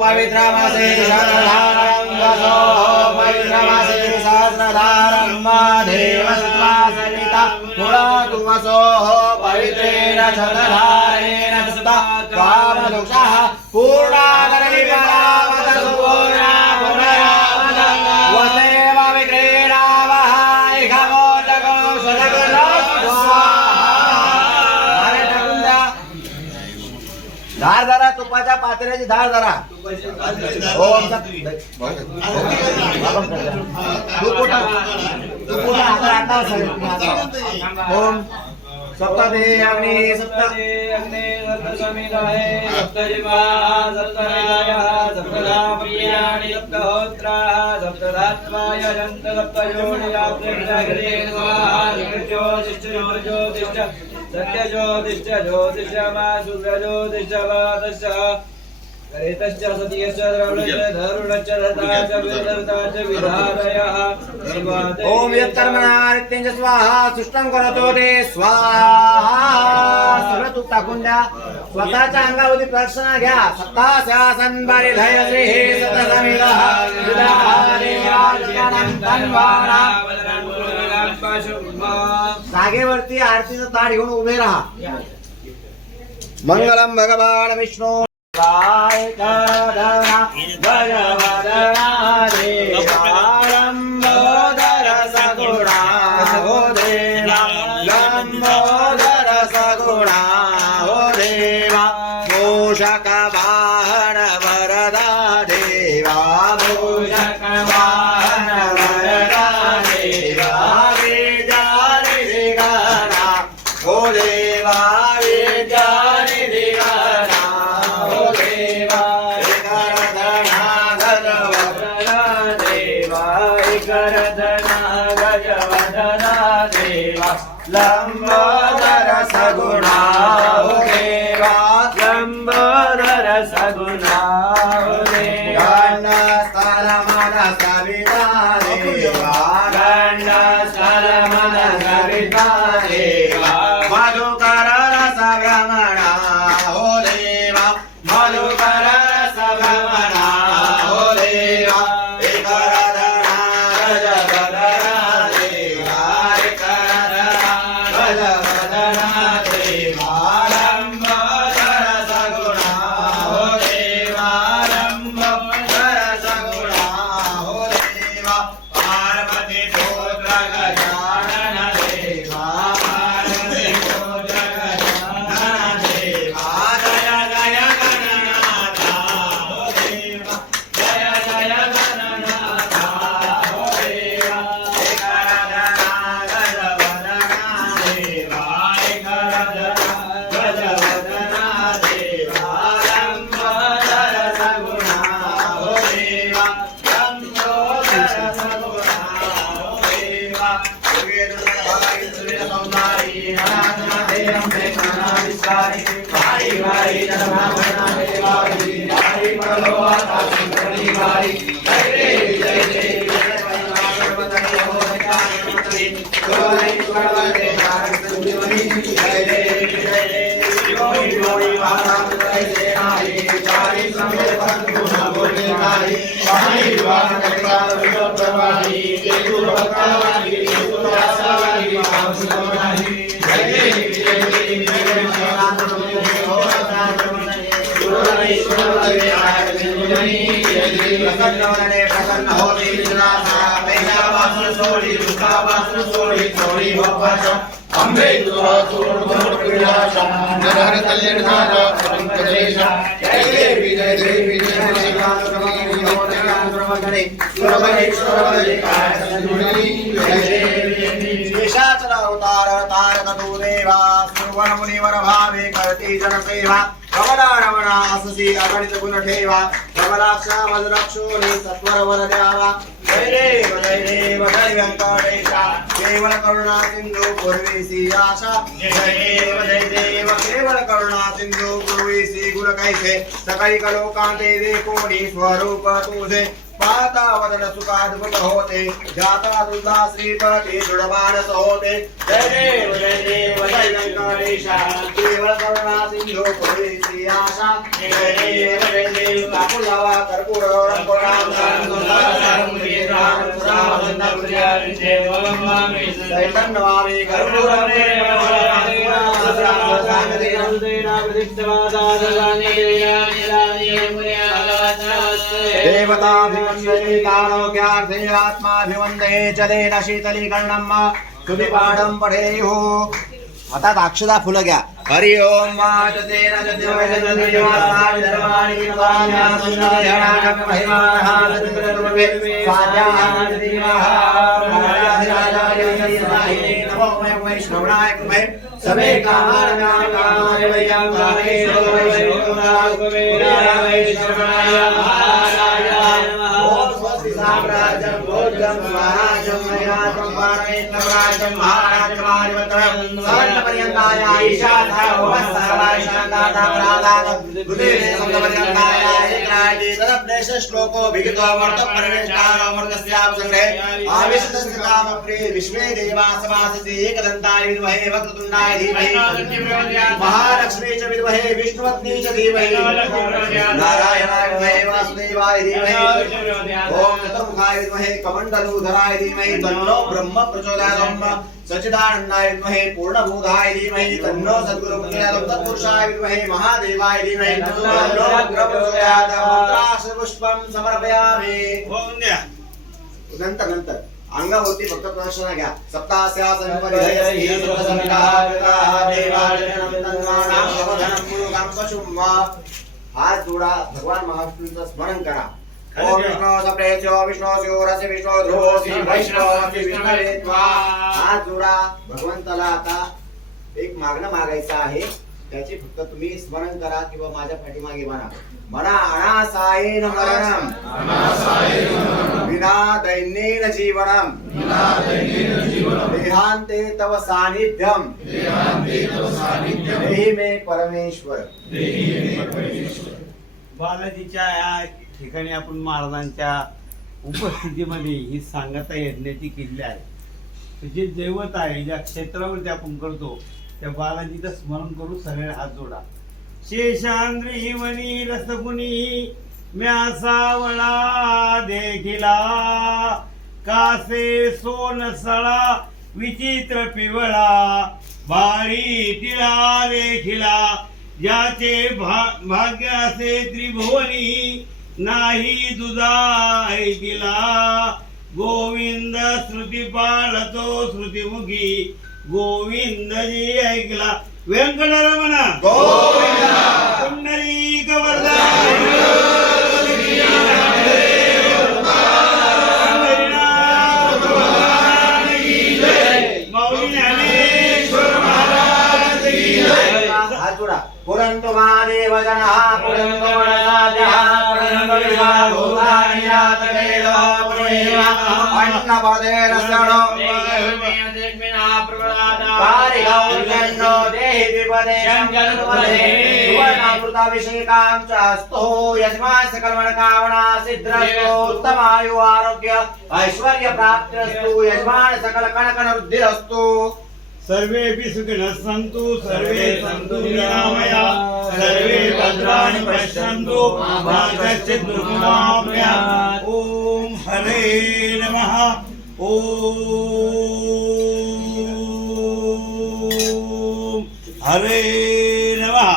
पवित्रमासे सहस्रधारं वसो पवित्रमासे सहस्रधारं देव सत्त्वा सविता पुरातु वसो पवित्रेण शतधारेण सुता कामदुषः पूर्णाकरणिपरावत तुपाच्या पात्र्याची धार धरा हो आमचा तू कुठं तू कुठं आता आता असेल. ओम सप्तदे अग्नी सप्त सत्यज्योतिश्च करेतश्च द्रवणश्च धरुणश्च धता च विधर्ता च विधारयः ओम स्वाहा सुष्टम करतो ते। स्वाहा सगळं तूप टाकून द्या स्वतःच्या अंगावरती प्रदक्षिणा घ्या सत्ता शासन बारी धय श्री हे सतसमिरः जागेवरती आरतीचं ताट घेऊन उभे राहा मंगलम भगवान विष्णू सगुणा हो देवा लंबोदर सगुणा देवा पार्वती पुत्र गजानन सौंदारी अनाथना प्रसन्न प्रसन्न हो सोडी दुखा सोडी सोडी भक्वाचा अंबे तुझा सोड सोड पिढाचा नरहर कल्याण झाला पंकजेश जय देवी जय देवी जय देवी अवतार तारक तू देवा सुवन मुनिवर भावे करती जनसेवा రమణ రమణ అససి అగణిత గుణేవ రమణాక్ష వదరక్షో నీ సత్వర వరదేవ జయ దేవ జయ దేవ జయ వెంకటేశ కేవల కరుణా సింధు గురువేసి ఆశ జయ దేవ జయ దేవ కేవల కరుణా సింధు గురువేసి గుణ కైసే సకైక లోకాంతే దేవో నీ స్వరూప తూసే तुझे पाहता वदन सुखाद्भुत होते जाता तुझा श्रीपती दृढमानस होते। जय देव जय देव जय व्यंकटेशा केवळ करुणा सिंधू पुरी आशा जय देव जय देव आपुलावा कर्पूरवरं चैतन्यवामी कर्पूरं देवताभिवन्दे कालोक्यार्थे आत्माभिवन्दे जलेन शीतलीकरणम् सुदिपाठं पठेयुः आता अक्षदा फुलं घ्या हरि ओम वाचतेन जतिर्वचनदेवासाय धर्माणि वाण्यासुन्दरहणाकं महिमानः सत्कृतरुपे स्वाध्यायाय देवः राजाधिराजाय श्रीराहिणे पठेयुः मय वैष्णवनाय कृपे समे कामान् कामान् वयं कामेषु वैष्णवनाय ओम स्वस्ति साम्राज्यं भोजनं स्वराज्यं मयातं सर्वपर्यन्ताय शान्तानापराधान बुद्धेन समपर्यन्ताय एकराजे तदप्नेश श्लोको विगतो अमर्त परमेष्ठामर्तस्यापसङ्ग्रहे आविशतस्य कामप्रिये विश्वे देवा समासति एकदन्ताय विद्महे वक्रतुण्डाय धीमहि महालक्ष्मी च विद्महे विष्णुपत्नी च धीमहि विद्महे वासुदेवाय धीमहि ओम चतुर्मुखाय विद्महे कमण्डलूधराय धीमहि, तन्नो ब्रह्म प्रचोदयात् सच्चिदानन्दाय विद्महे पूर्णबोधाय धीमहि, तन्नो सद्गुरु प्रचोदयात् तत्पुरुषाय विद्महे महादेवाय धीमहि, तन्नो प्रचोदयात् मन्त्राक्षपुष्पं समर्पयामि। नंतर नंतर अंगावरती फक्त प्रदर्शना घ्या सप्तास्या संपरिधयस्ति सुरसमिताः कृताः देवार्जनं तन्वानां शवधनं मुरुगां पशुं हात जोडा भगवान महाविष्णूंचं स्मरण करा. ओम विष्णु सप्रेत्यो विष्णु शिवरस्य विष्णु ध्रुवोसी वैष्णवसी विष्णवे हात जोडा भगवंताला आता एक मागणं मागायचं आहे. त्याची फक्त तुम्ही स्मरण करा किंवा माझ्या पाठीमागे म्हणा. म्हणा अनासायेन मरणम विना दैन्येन जीवनम. देहांते तव सानिध्यम। देहि मे परमेश्वर। बालाजीच्या या ठिकाणी आपण महाराजांच्या उपस्थितीमध्ये ही सांगता यज्ञाची केलेली आहे. जे दैवत आहे ज्या क्षेत्रावरती आपण करतो त्या बालाजीचं स्मरण करू सगळे हात जोडा. शेषांद्री वनी रसगुणी म्यासावळा देखिला. कासे सोन सळा विचित्र पिवळा बाळी तिला देखिला ज्याचे भा भाग्य असे त्रिभुवनी नाही दुधा ऐकिला. गोविंद श्रुती पाळतो श्रुतीमुखी गोविंद जी ऐकला. व्यंकटरमण! అన్నపదేన సడో పారిగౌన్నో దేహి విపదే సువర్ణామృతాభిషేకాం చాస్తు యస్మాన్ సకలవణ కామనా సిద్ధ్రస్తో ఉత్తమాయు ఆరోగ్య ఐశ్వర్య ప్రాప్తిరస్తు యస్మాన్ సకల కనకన వృద్ధిరస్తు सर्वेपि सुखिनः सन्तु सर्वे सन्तु निरामया सर्वे भद्राणि पश्यन्तु मा कश्चित् दुर्गमाप्यात् ॐ हरे नमः। ॐ हरे नमः।